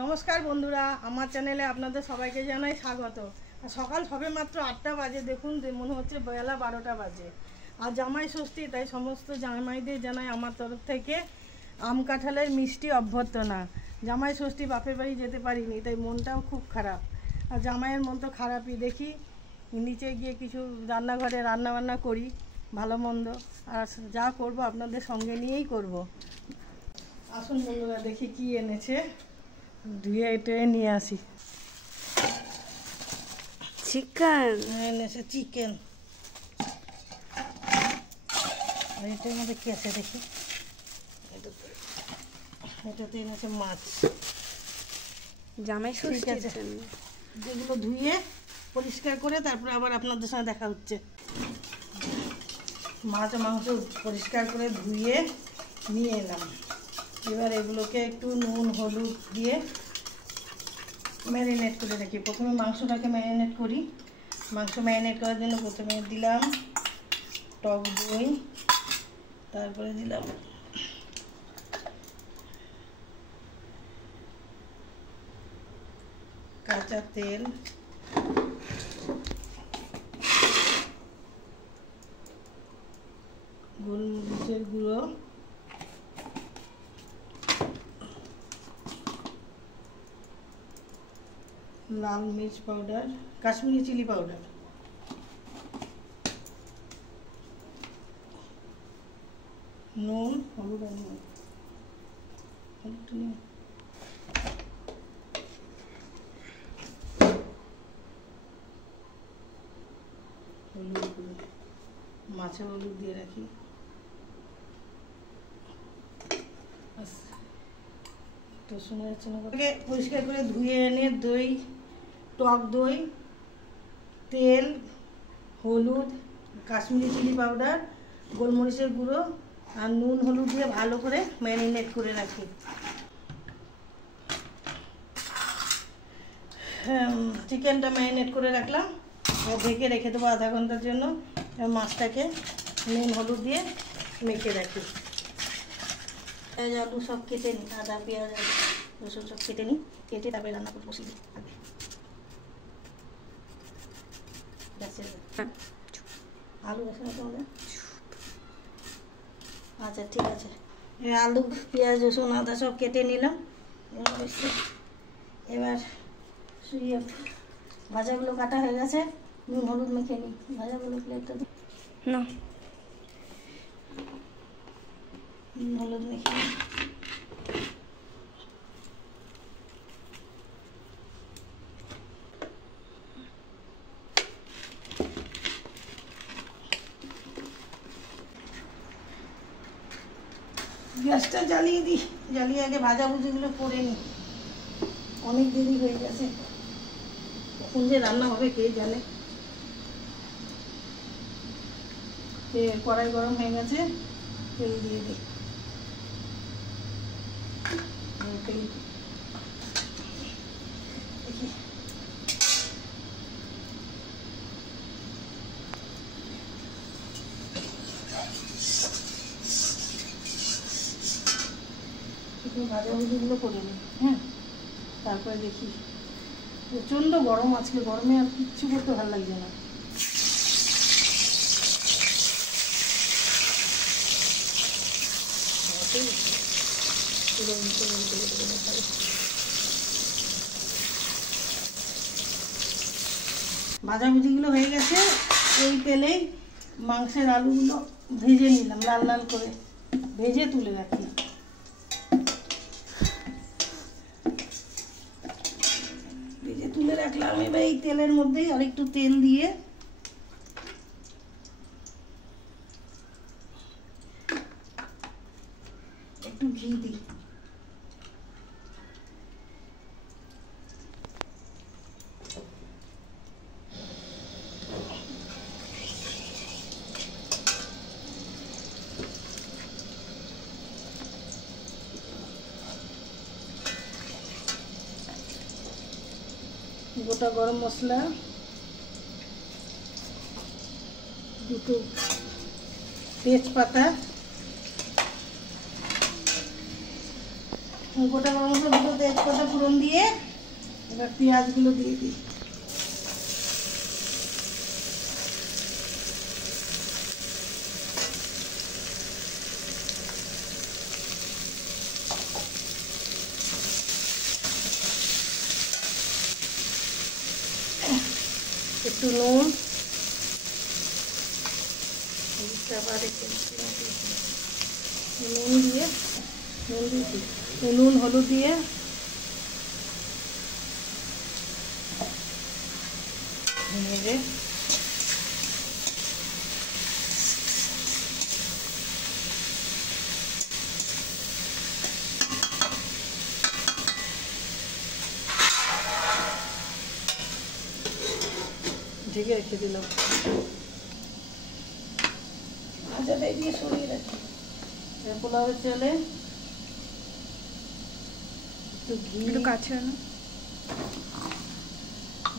নমস্কার বন্ধুরা, আমার চ্যানেলে আপনাদের সবাইকে জানাই স্বাগত। সকাল সবে মাত্র 8টা বাজে, দেখুন মনে হচ্ছে বেলা 12টা বাজে। আর জামাই ষষ্ঠী, তাই সমস্ত জামাইদের জানাই আমার তরফ থেকে আম কাঁঠালের মিষ্টি অভ্যর্থনা। জামাই ষষ্ঠী বাপের বাড়ি যেতে পারিনি, তাই মনটাও খুব খারাপ। আর জামাইয়ের মন তো খারাপই। দেখি নিচে গিয়ে কিছু রান্নাঘরে রান্নাবান্না করি, ভালো মন্দ, আর যা করব আপনাদের সঙ্গে নিয়েই করব। আসুন বন্ধুরা, দেখি কি এনেছে, ধুয়ে এটা নিয়ে আসি। চিকেন এনেছে চিকেন। এটার মধ্যে কি আছে দেখি। এটাতে এনেছে মাছ। জামাই ষষ্ঠীর জন্য যেগুলো ধুয়ে পরিষ্কার করে তারপরে আবার আপনাদের সঙ্গে দেখা হচ্ছে। মাছ মাংস পরিষ্কার করে ধুয়ে নিয়ে এলাম। এবার এগুলোকে একটু নুন হলুদ দিয়ে ম্যারিনেট করে রাখি। প্রথমে মাংসটাকে ম্যারিনেট করি। মাংস ম্যারিনেট করার জন্য প্রথমে দিলাম টক দই, তারপরে দিলাম কাঁচা তেল, গোলমরিচের গুঁড়ো, লাল মির্চ পাউডার, কাশ্মীরি চিলি পাউডার, নুন, হলুদ আর নুন, হলুদ গুঁড়ো, মাছের হলুদ দিয়ে রাখি। তো শোনা যাচ্ছে না, পরিষ্কার করে ধুয়ে এনে দই, টক দই, তেল, হলুদ, কাশ্মীরি চিলি পাউডার, গোলমরিচের গুঁড়ো আর নুন হলুদ দিয়ে ভালো করে ম্যারিনেট করে রাখি। চিকেনটা ম্যারিনেট করে রাখলাম, ঢেকে রেখে দেবো আধা ঘন্টার জন্য। মাছটাকে নুন হলুদ দিয়ে মেখে রাখি। পেঁয়াজ আলু সব কেটে নিই, আদা পেঁয়াজ আলু রসুন সব কেটে নিই, কেটে তারপরে রান্না করে বসিয়ে দিই। আলু রসুন আচ্ছা ঠিক আছে। আলু পেঁয়াজ রসুন আদা সব কেটে নিলাম। এবার ভাজাগুলো কাটা হয়ে গেছে, নুন হলুদ মেখে নিই। ভাজাগুলো প্লেটটা দিই না, নুন হলুদ মেখে নিই। গ্যাসটা জ্বালিয়ে দিই, জ্বালিয়ে আগে ভাজাভুজিগুলো করে নিই। অনেক দেরি হয়ে গেছে, কখন যে রান্না হবে কে জানে। কড়াই গরম হয়ে গেছে, তেল দিয়ে দিই। তেল দেখি ভাজাভুজিগুলো করে নিই। হ্যাঁ, তারপরে দেখি। প্রচণ্ড গরম আজকে, গরমে আর কিচ্ছু করতে ভালো লাগছে না। ভাজাভুজিগুলো হয়ে গেছে। এই তেলেই মাংসের আলুগুলো ভেজে নিলাম, লাল লাল করে ভেজে তুলে রাখি। ভেজে তুলে রাখলাম। এবার এই তেলের মধ্যেই আরেকটু তেল দিয়ে একটু ঘি দিই। গোটা গরম মশলা, দুটো তেজপাতা, গোটা গরম মশলা দুটো তেজপাতা ফোড়ন দিয়ে এবার পেঁয়াজগুলো দিয়ে দিই। একটু নুন, নুন হলুদ দিয়ে নেড়ে ঢেকে রেখে দিলাম। ভাজাটা দিয়ে সরিয়ে রাখি। পোলাওয়ের চালে একটু ঘি, একটু কাছে না,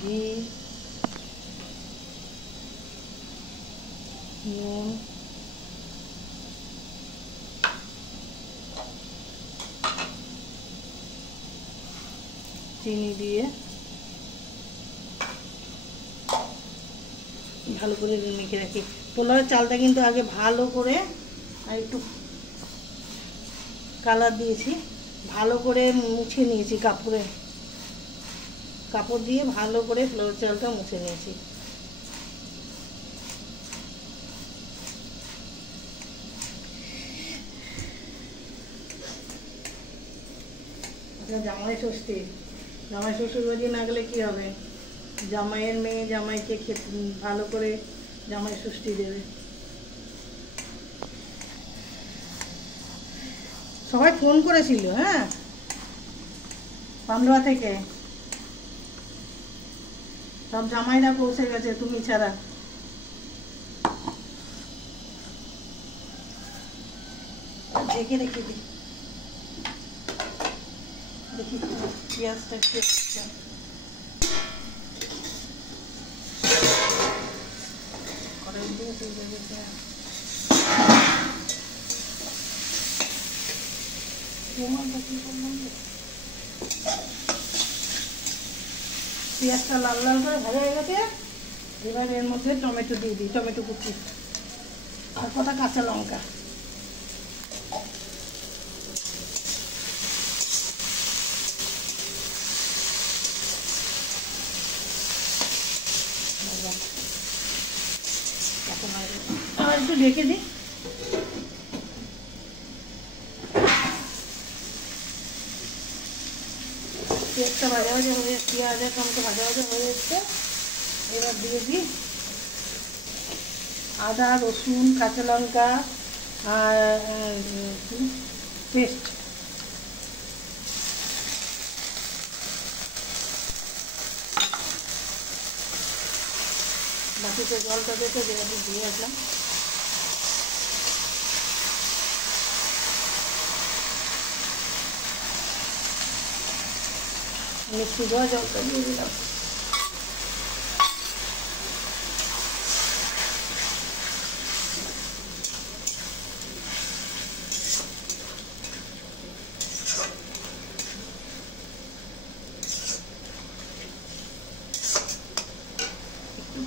ঘি, নুন, চিনি দিয়ে ভালো করে মেখে রাখি। পোলাওয়ের চালটা কিন্তু আগে ভালো করে আর একটু কালার দিয়েছি, ভালো করে মুছে নিয়েছি কাপড় দিয়ে ভালো করে পোলাওয়ের চালটা মুছে নিয়েছি। জামাই ষষ্ঠী, জামাই শ্বশুর বাড়ি না গেলে কি হবে? জামাইয়ের মেয়ে জামাইকে খেতে ভালো করে জামাই ষষ্ঠী দেবে। সবাই ফোন করেছিল, হ্যাঁ, পান্ডুয়া থেকে সব জামাইরা পৌঁছে গেছে তুমি ছাড়া। ঢেকে রেখে দিই, দেখি পেঁয়াজটা একটু পেঁয়াজটা লাল লাল করে ভাজা হয়ে গেছে। এবার এর মধ্যে টমেটো দিয়ে দিই, টমেটো কুচি আর কটা কাঁচা লঙ্কা। আর একটু ঢেকে দিই। পেঁয়াজটা ভাজা ভাজা হয়ে, পেঁয়াজ আর টমেটো ভাজা ভাজা হয়ে যাচ্ছে। এবার দিয়ে দিই আদা, রসুন, কাঁচা লঙ্কা আর পেস্ট। বাকিতে জলটা দিতে যেভাবে দিয়ে আসলাম। মিষ্টি দেওয়া জলটা দিয়ে দিলাম।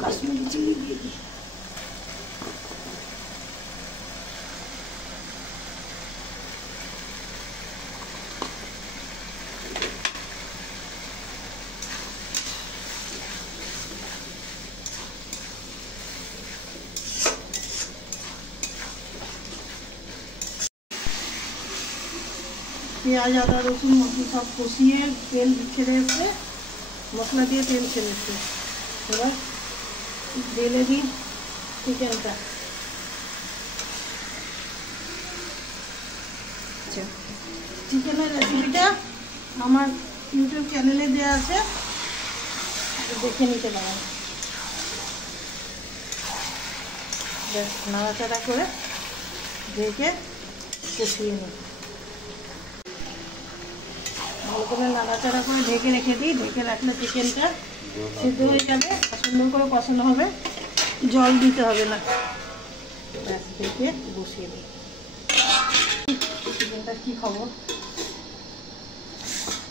কাশ্মীরি চিলি দিয়ে দিই। পেঁয়াজ, আদা, রসুন, মশলা সব কষিয়ে তেল ছেড়ে এসছে, মশলা দিয়ে তেল ছেড়ে এসছে। এবার ঢেলে দিই চিকেনটা। চিকেনের রেসিপিটা আমার ইউটিউব চ্যানেলে দেওয়া আছে, দেখে নিতে পারেন। বেশ নাড়াচাড়া করে ঢেকে কষিয়ে নিই। ভালো করে নাড়াচাড়া করে ঢেকে রেখে দিই। ঢেকে রাখলে চিকেনটা সিদ্ধ হয়ে যাবে আর সুন্দর করে কষানো হবে, জল দিতে হবে না। ব্যাস ঢেকে বসিয়ে দিই। চিকেনটা কী খবর?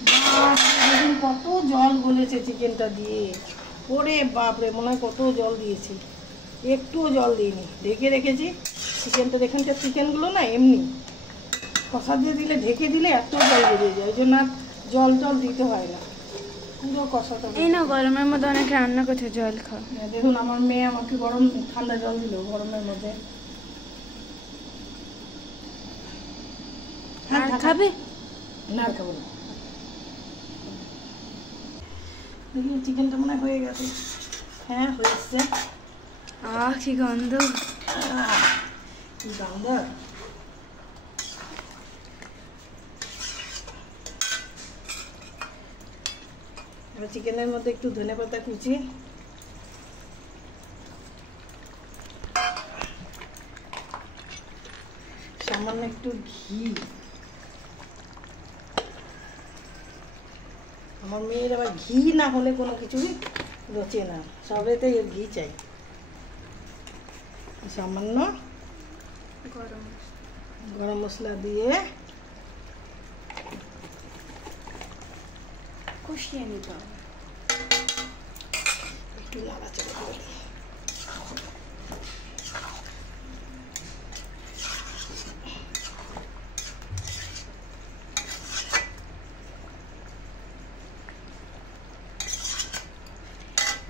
দেখুন কত জল গলেছে চিকেনটা দিয়ে। ওরে বাপরে, মনে হয় কত জল দিয়েছি, একটুও জল দিইনি, ঢেকে রেখেছি। চিকেনটা এখানকার চিকেনগুলো না এমনি কষা দিয়ে দিলে, ঢেকে দিলে এত জল বেরিয়ে যায়, ওই জন্য আর জল টল দিতে হয় না, পুরো কষাটা। এই না গরমের মধ্যে অনেক রান্না করতে জল খাও। দেখুন আমার মেয়ে আমাকে গরম ঠান্ডা জল দিল গরমের মধ্যে। আর খাবে না, আর খাবো না। দেখি চিকেনটা মনে হয় হয়ে গেছে। হ্যাঁ হয়েছে। কি গন্ধ, কি গন্ধ। এবার চিকেনের মধ্যে একটু ধনেপাতা কুচি, সামান্য একটু ঘি। আমার মেয়ের আবার ঘি না হলে কোনো কিছুই রচে না, সবেতে এর ঘি চাই। সামান্য গরম মশলা দিয়ে কষিয়ে নিতে হবে। একটু নাড়াচাড়া করে দিই।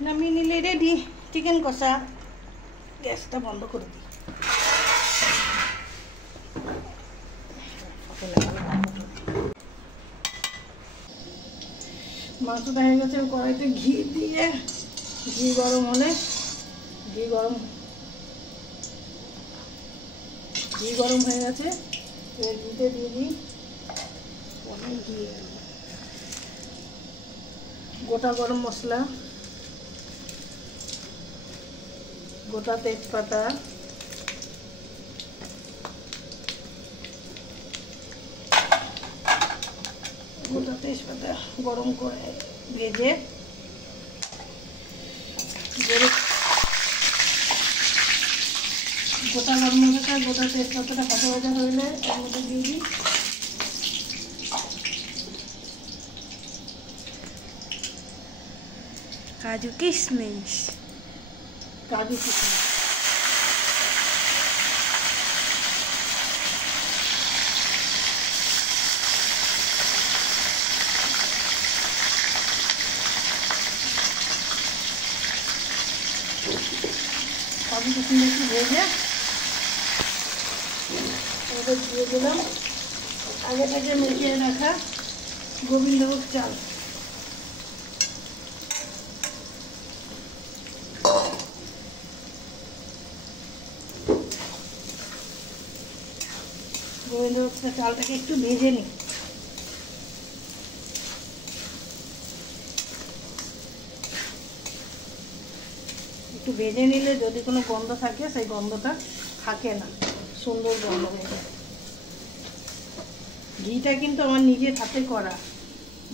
নামিয়ে নিলে রেডি চিকেন কষা। গ্যাসটা বন্ধ করে দিই। মাংসটা হয়ে গেছে, কড়াইতে ঘি দিয়ে, ঘি গরম হলে, ঘি গরম হয়ে গেছে, এবার ঘিতে দিয়ে দিই অনেক ঘি, গোটা গরম মশলা, গোটা তেজপাতা, গোটা তেজপাতা গরম করে ভেজে, গোটা গরম মশলা গোটা তেজপাতাটা ভাজা ভাজা হইলে এর মধ্যে দিয়ে দিই কাজু কিশমিশ। কাজু কিশমিশ, কাজু কিশমিশ একটু ভেজে ওদের দিয়ে দিলাম আগে থেকে মেখে রাখা গোবিন্দভোগ চাল। গোবিন্দভোগ চালটাকে একটু ভেজে নিই। একটু ভেজে নিলে যদি কোনো গন্ধ থাকে সেই গন্ধটা থাকে না, সুন্দর গন্ধ হয়ে যায়। ঘিটা কিন্তু আমার নিজের হাতে করা,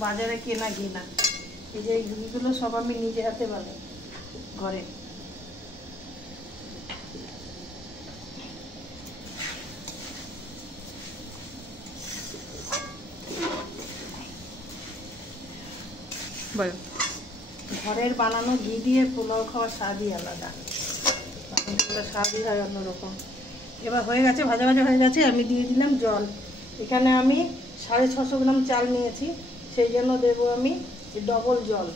বাজারে কেনা ঘি না। এই যে ঘিগুলো সব আমি নিজে হাতে বানাই ঘরে। বলো। ঘরের বানানো ঘি দিয়ে পোলাও খাওয়ার স্বাদই আলাদা, স্বাদই হয় অন্যরকম। এবার হয়ে গেছে, ভাজা ভাজা হয়ে গেছে, আমি দিয়ে দিলাম জল। এখানে আমি 650 গ্রাম চাল নিয়েছি, সেই জন্য দেবো আমি ডবল জল।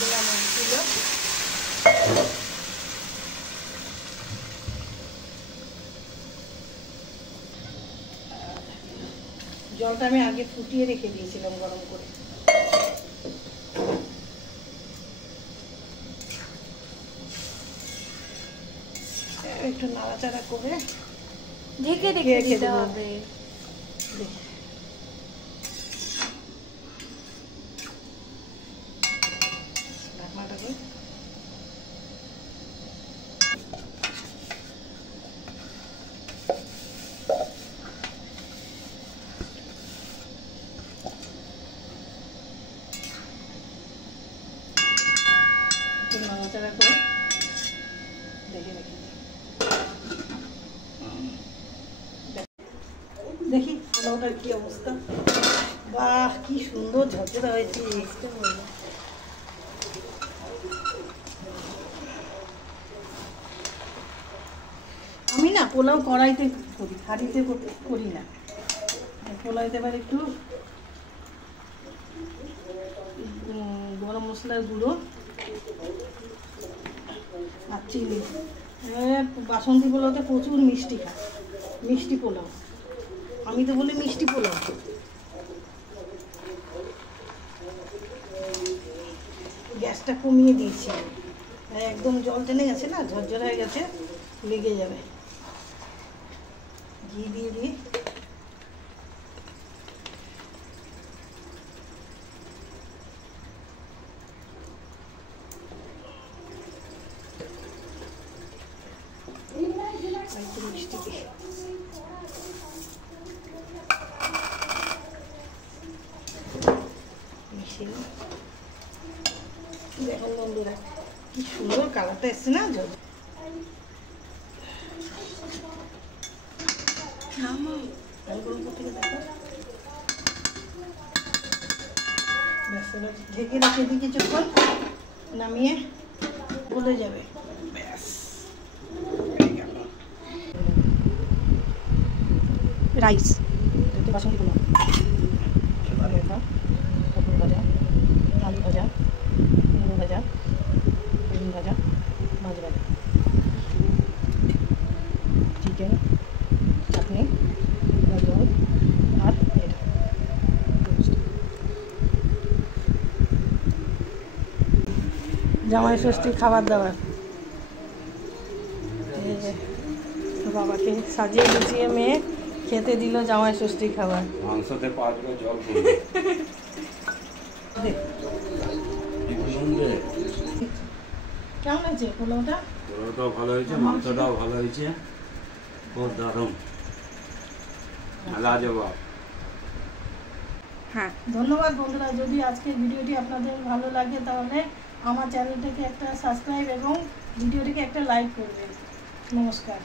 দিলাম 1 কিলো। জলটা আমি আগে ফুটিয়ে রেখে দিয়েছিলাম গরম করে। একটু নাড়াচাড়া করে ঢেকে রেখে দিতে হবে। ঢাকনাটাকে নাড়াচাড়া করে দেখে দেখি পোলাওটা পোলাওটার কি অবস্থা, বাহ কি সুন্দর ঝরঝরা হয়েছে। আমি না পোলাও কড়াইতে করি, হাঁড়িতে করি না। পোলাওতে এবার একটু গরম মশলার গুঁড়ো আর চিনি। বাসন্তী পোলাওতে প্রচুর মিষ্টি খায়, মিষ্টি পোলাও, আমি তো বলি মিষ্টি পোলাও। গ্যাসটা কমিয়ে দিয়েছি, একদম জল টেনে গেছে না, ঝরঝর হয়ে গেছে, লেগে যাবে। ঘি দিয়ে দিই, মিষ্টি দিই। দেখুন বন্ধুরা কি সুন্দর কালারটা এসছে না। ঢেকে রেখে দিই কিছুক্ষণ, নামিয়ে গলে যাবে। ব্যাস রাইস, বাসন্তী পোলাও, পটল ভাজা, আলু ভাজা, মুড়ো ভাজা, বেগুন ভাজা, মাছ ভাজা, চিকেন, চাটনি, জল আর এটা জামাই ষষ্ঠী খাবার দাবার। বাবাকে সাজিয়ে গুছিয়ে মেয়ে খেতে দিল জামাই ষষ্ঠী খাবার। মাংসতে 5 গ্লাস জল পড়বে। কেমন আছে পোলাওটা? পোলাওটাও ভালো হয়েছে, মাংসটাও ভালো হয়েছে, খুব দারুণ, লাজবাব। হ্যাঁ, ধন্যবাদ বন্ধুরা। যদি আজকের ভিডিওটি আপনাদের ভালো লাগে তাহলে আমার চ্যানেলটাকে একটা সাবস্ক্রাইব এবং ভিডিওটিকে একটা লাইক করবেন। নমস্কার।